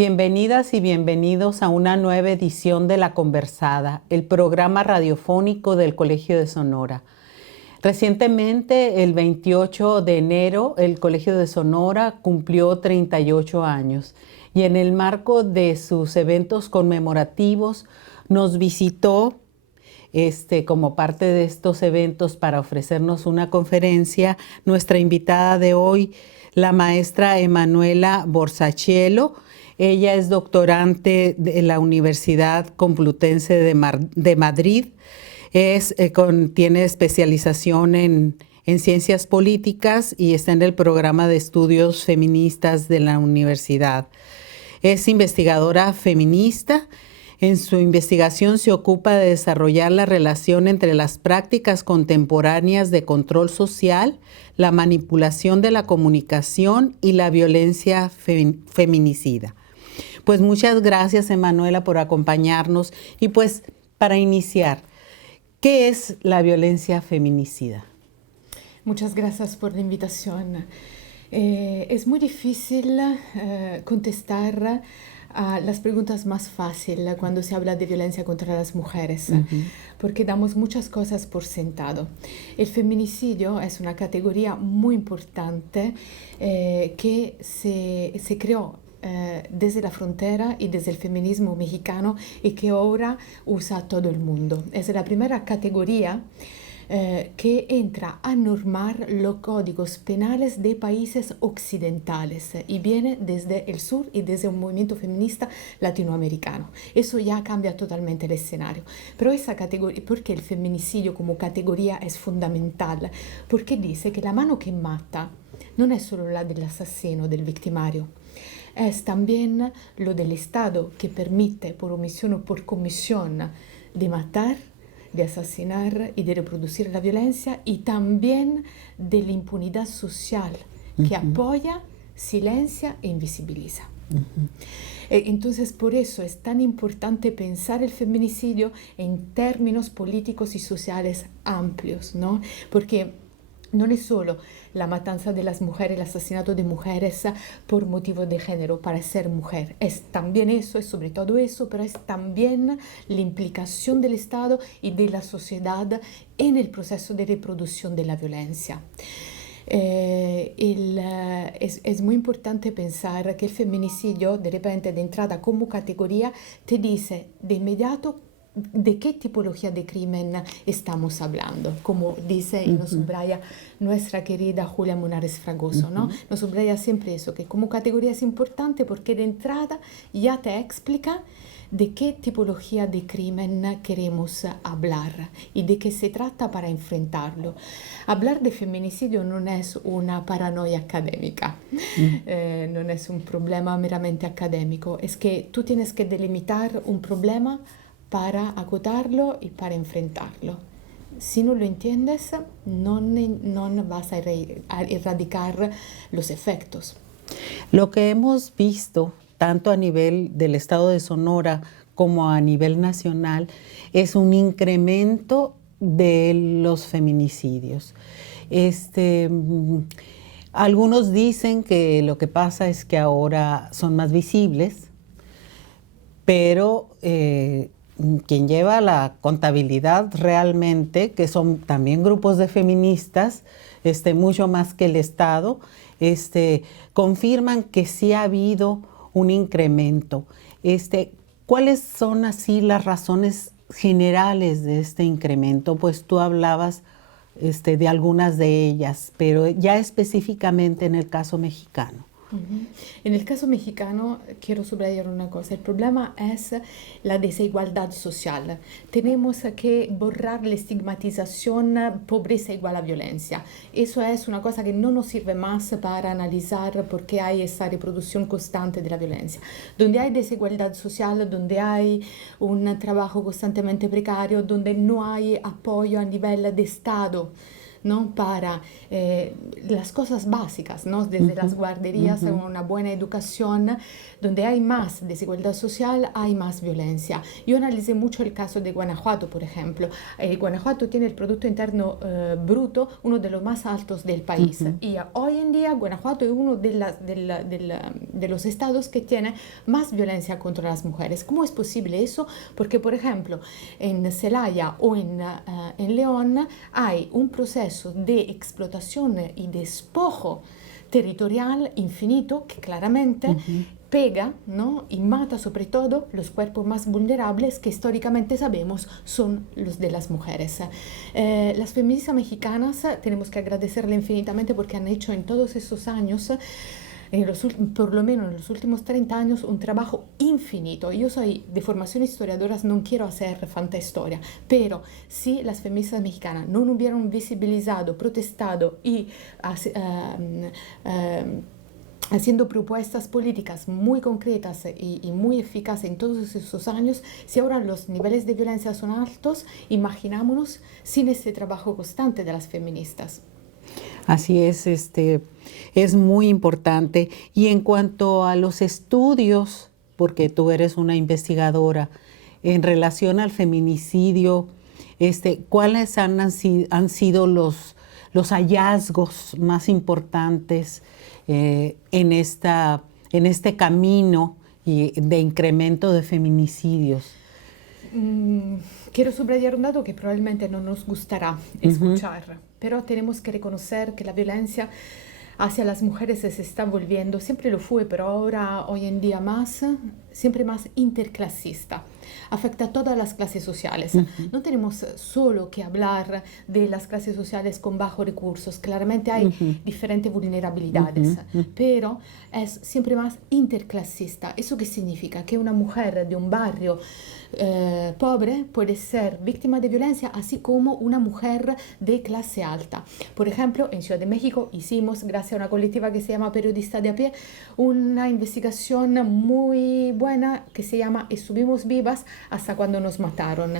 Bienvenidas y bienvenidos a una nueva edición de La Conversada, el programa radiofónico del Colegio de Sonora. Recientemente, el 28 de enero, el Colegio de Sonora cumplió 38 años y en el marco de sus eventos conmemorativos nos visitó como parte de estos eventos para ofrecernos una conferencia nuestra invitada de hoy, la maestra Emanuela Borsachielo. Ella es doctorante de la Universidad Complutense de Madrid. Tiene especialización en ciencias políticas y está en el programa de estudios feministas de la universidad. Es investigadora feminista. En su investigación se ocupa de desarrollar la relación entre las prácticas contemporáneas de control social, la manipulación de la comunicación y la violencia feminicida. Pues muchas gracias, Emanuela, por acompañarnos. Y pues, para iniciar, ¿qué es la violencia feminicida? Muchas gracias por la invitación. Es muy difícil contestar a las preguntas más fáciles cuando se habla de violencia contra las mujeres, porque damos muchas cosas por sentado. El feminicidio es una categoría muy importante que se creó desde la frontera y desde el feminismo mexicano y que ahora usa todo el mundo. Es la primera categoría que entra a normar los códigos penales de países occidentales y viene desde el sur y desde un movimiento feminista latinoamericano. Eso ya cambia totalmente el escenario. Pero esa categoría, porque el feminicidio como categoría es fundamental, porque dice que la mano que mata no es solo la del asesino, del victimario, es también lo del Estado que permite por omisión o por comisión de matar, de asesinar y de reproducir la violencia, y también de la impunidad social que apoya, silencia e invisibiliza. Entonces, por eso es tan importante pensar el feminicidio en términos políticos y sociales amplios, ¿no? Porque no es solo la matanza de las mujeres, el asesinato de mujeres por motivo de género, para ser mujer. Es también eso, es sobre todo eso, pero es también la implicación del Estado y de la sociedad en el proceso de reproducción de la violencia. Es muy importante pensar que el feminicidio, de repente, de entrada como categoría, te dice de inmediato de qué tipología de crimen estamos hablando, como dice y nos subraya nuestra querida Julia Munares Fragoso, ¿no? Nos subraya siempre eso, que como categoría es importante porque de entrada ya te explica de qué tipología de crimen queremos hablar y de qué se trata para enfrentarlo. Hablar de feminicidio no es una paranoia académica, no es un problema meramente académico, es que tú tienes que delimitar un problema para acotarlo y para enfrentarlo. Si no lo entiendes, no vas a erradicar los efectos. Lo que hemos visto, tanto a nivel del estado de Sonora como a nivel nacional, es un incremento de los feminicidios. Algunos dicen que lo que pasa es que ahora son más visibles, pero quien lleva la contabilidad realmente, que son también grupos de feministas, mucho más que el Estado, confirman que sí ha habido un incremento. ¿Cuáles son así las razones generales de este incremento? Pues tú hablabas de algunas de ellas, pero ya específicamente en el caso mexicano. En el caso mexicano, quiero subrayar una cosa, el problema es la desigualdad social. Tenemos que borrar la estigmatización, pobreza igual a violencia. Eso es una cosa que no nos sirve más para analizar por qué hay esa reproducción constante de la violencia. Donde hay desigualdad social, donde hay un trabajo constantemente precario, donde no hay apoyo a nivel de Estado ¿no? Para las cosas básicas, ¿no? Desde las guarderías, una buena educación, donde hay más desigualdad social, hay más violencia. Yo analicé mucho el caso de Guanajuato, por ejemplo. Guanajuato tiene el Producto Interno Bruto, uno de los más altos del país. Y hoy en día Guanajuato es uno de los estados que tiene más violencia contra las mujeres. ¿Cómo es posible eso? Porque, por ejemplo, en Celaya o en León hay un proceso de explotación y despojo territorial infinito que claramente pega, ¿no? Y mata sobre todo los cuerpos más vulnerables que históricamente sabemos son los de las mujeres. Las feministas mexicanas tenemos que agradecerle infinitamente porque han hecho en todos esos años, por lo menos en los últimos 30 años, un trabajo infinito. Yo soy de formación historiadora, no quiero hacer fantahistoria, pero si las feministas mexicanas no hubieran visibilizado, protestado y haciendo propuestas políticas muy concretas y muy eficaces en todos esos años, si ahora los niveles de violencia son altos, imaginámonos sin este trabajo constante de las feministas. Así es muy importante. Y en cuanto a los estudios, porque tú eres una investigadora, en relación al feminicidio, ¿cuáles han sido los hallazgos más importantes en este camino de incremento de feminicidios? Quiero subrayar un dato que probablemente no nos gustará escuchar, pero tenemos que reconocer que la violencia hacia las mujeres se está volviendo, siempre lo fue, pero ahora, hoy en día siempre más interclasista. Afecta a todas las clases sociales. No tenemos solo que hablar de las clases sociales con bajos recursos. Claramente hay diferentes vulnerabilidades, pero es siempre más interclasista. ¿Eso qué significa? Que una mujer de un barrio pobre puede ser víctima de violencia, así como una mujer de clase alta. Por ejemplo, en Ciudad de México hicimos, gracias a una colectiva que se llama Periodista de a pie, una investigación muy buena que se llama Estuvimos vivas hasta cuando nos mataron.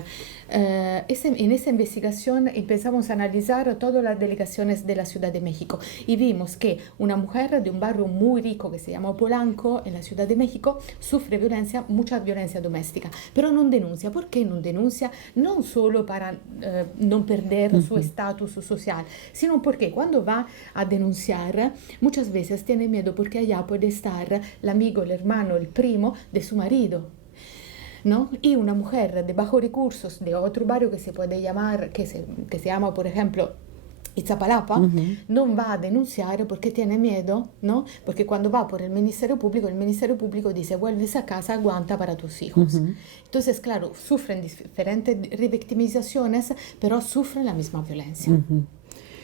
En esa investigación empezamos a analizar todas las delegaciones de la Ciudad de México y vimos que una mujer de un barrio muy rico que se llama Polanco en la Ciudad de México sufre violencia, mucha violencia doméstica, pero no denuncia. ¿Por qué no denuncia? No solo para no perder su estatus social, sino porque cuando va a denunciar muchas veces tiene miedo porque allá puede estar el amigo, el hermano, el primo de su marido, ¿no? Y una mujer de bajos recursos de otro barrio que se puede llamar, que se llama, por ejemplo, Iztapalapa, no va a denunciar porque tiene miedo, ¿no? Porque cuando va por el Ministerio Público dice, vuelves a casa, aguanta para tus hijos. Entonces, claro, sufren diferentes revictimizaciones, pero sufren la misma violencia.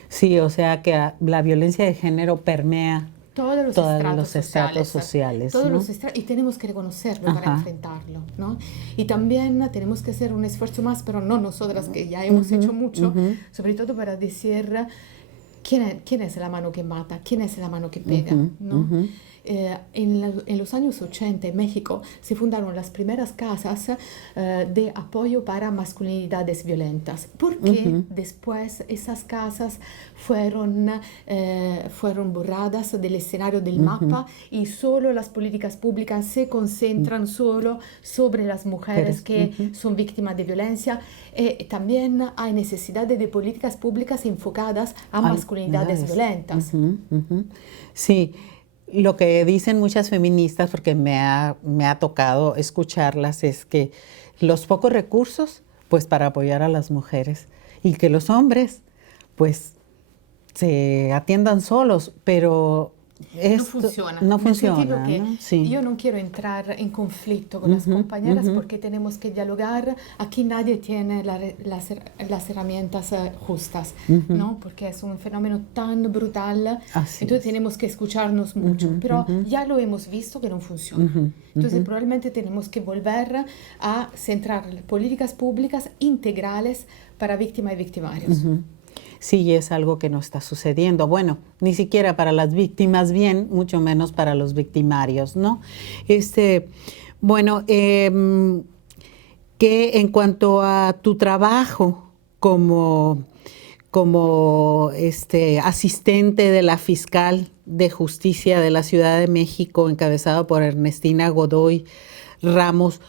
Sí, o sea que la violencia de género permea todos los estratos sociales, todos ¿no? los y tenemos que reconocerlo para enfrentarlo, ¿no? Y también tenemos que hacer un esfuerzo más, pero no nosotras que ya hemos hecho mucho, sobre todo para decir quién es la mano que mata, quién es la mano que pega, ¿no? En los años 80 en México se fundaron las primeras casas de apoyo para masculinidades violentas, porque después esas casas fueron borradas del escenario del mapa y solo las políticas públicas se concentran solo sobre las mujeres que son víctimas de violencia. También hay necesidad de políticas públicas enfocadas a masculinidades violentas. Sí. Lo que dicen muchas feministas, porque me ha tocado escucharlas, es que los pocos recursos, pues para apoyar a las mujeres, y que los hombres, pues se atiendan solos, pero esto no funciona, ¿no? Sí. Yo no quiero entrar en conflicto con las compañeras porque tenemos que dialogar. Aquí nadie tiene las herramientas justas, ¿no? Porque es un fenómeno tan brutal. Entonces tenemos que escucharnos mucho. Pero ya lo hemos visto que no funciona. Entonces probablemente tenemos que volver a centrar políticas públicas integrales para víctimas y victimarios. Sí, es algo que no está sucediendo. Bueno, ni siquiera para las víctimas bien, mucho menos para los victimarios, ¿no? Bueno, que en cuanto a tu trabajo como como asistente de la fiscal de justicia de la Ciudad de México, encabezado por Ernestina Godoy Ramos.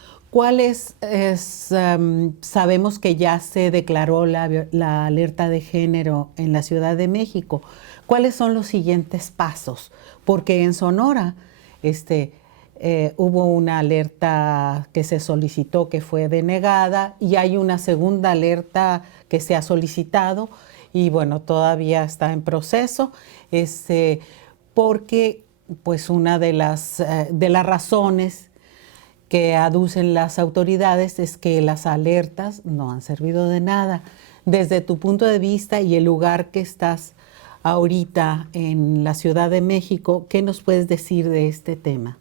Sabemos que ya se declaró la alerta de género en la Ciudad de México. ¿Cuáles son los siguientes pasos? Porque en Sonora hubo una alerta que se solicitó que fue denegada y hay una segunda alerta que se ha solicitado y bueno, todavía está en proceso, porque pues una de las razones que aducen las autoridades es que las alertas no han servido de nada. Desde tu punto de vista y el lugar que estás ahorita en la Ciudad de México, ¿qué nos puedes decir de este tema?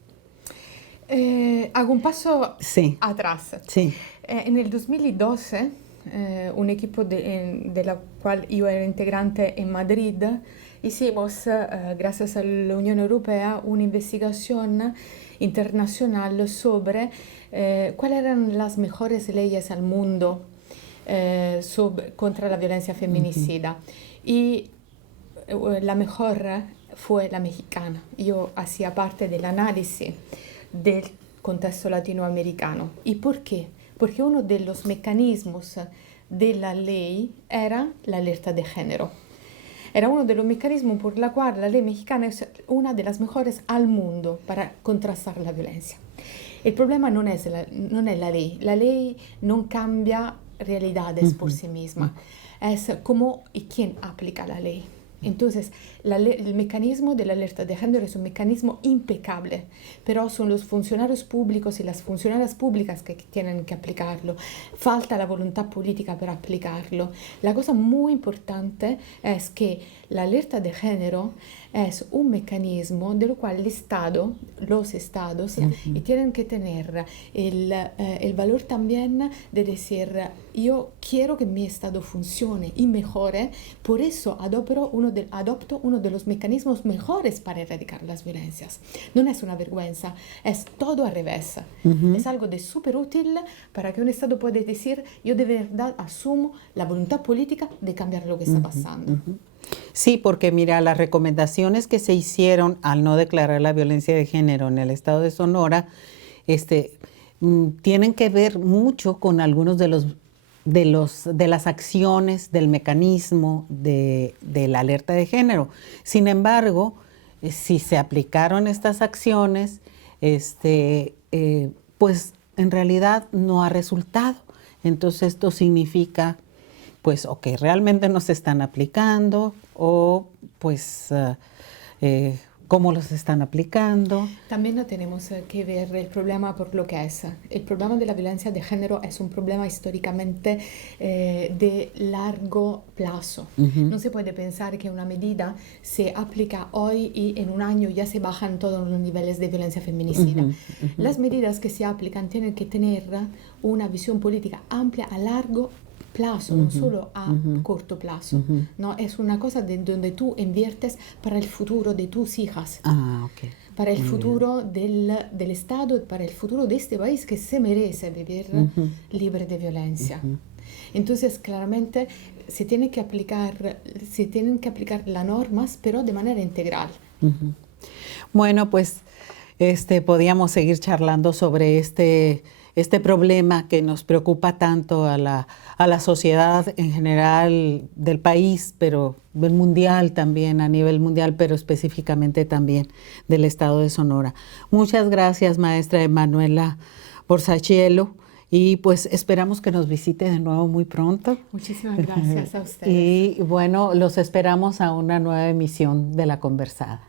Hago un paso atrás. Sí. En el 2012, un equipo de la cual yo era integrante en Madrid, hicimos, gracias a la Unión Europea, una investigación internacional sobre cuáles eran las mejores leyes al mundo contra la violencia feminicida. Y la mejor fue la mexicana. Yo hacía parte del análisis del contexto latinoamericano. ¿Y por qué? Porque uno de los mecanismos de la ley era la alerta de género. Era uno de los mecanismos por la cual la ley mexicana es una de las mejores al mundo para contrastar la violencia. El problema no es la ley. La ley no cambia realidades por sí misma. Es cómo y quién aplica la ley. Entonces, el mecanismo de la alerta de género es un mecanismo impecable, pero son los funcionarios públicos y las funcionarias públicas que tienen que aplicarlo. Falta la voluntad política para aplicarlo. La cosa muy importante es que la alerta de género es un mecanismo del cual los estados tienen que tener el valor también de decir, yo quiero que mi estado funcione y mejore, por eso adopto uno de los mecanismos mejores para erradicar las violencias. No es una vergüenza, es todo al revés. Es algo de súper útil para que un estado pueda decir, yo de verdad asumo la voluntad política de cambiar lo que está pasando. Sí, porque mira, las recomendaciones que se hicieron al no declarar la violencia de género en el estado de Sonora, tienen que ver mucho con algunos de las acciones del mecanismo de la alerta de género. Sin embargo, si se aplicaron estas acciones, pues en realidad no ha resultado. Entonces esto significa pues o que realmente no se están aplicando o pues cómo los están aplicando. También tenemos que ver el problema por lo que es. El problema de la violencia de género es un problema históricamente de largo plazo. No se puede pensar que una medida se aplica hoy y en un año ya se bajan todos los niveles de violencia feminicida. Las medidas que se aplican tienen que tener una visión política amplia a largo plazo, no solo a corto plazo. ¿No? Es una cosa donde tú inviertes para el futuro de tus hijas, para el futuro del Estado, para el futuro de este país que se merece vivir libre de violencia. Entonces, claramente, se tienen que aplicar las normas, pero de manera integral. Bueno, pues podíamos seguir charlando sobre este problema que nos preocupa tanto a la sociedad en general del país, pero del mundial también, a nivel mundial, pero específicamente también del estado de Sonora. Muchas gracias, maestra Emanuela Borsachielo, y pues esperamos que nos visite de nuevo muy pronto. Muchísimas gracias a ustedes. Y bueno, los esperamos a una nueva emisión de La Conversada.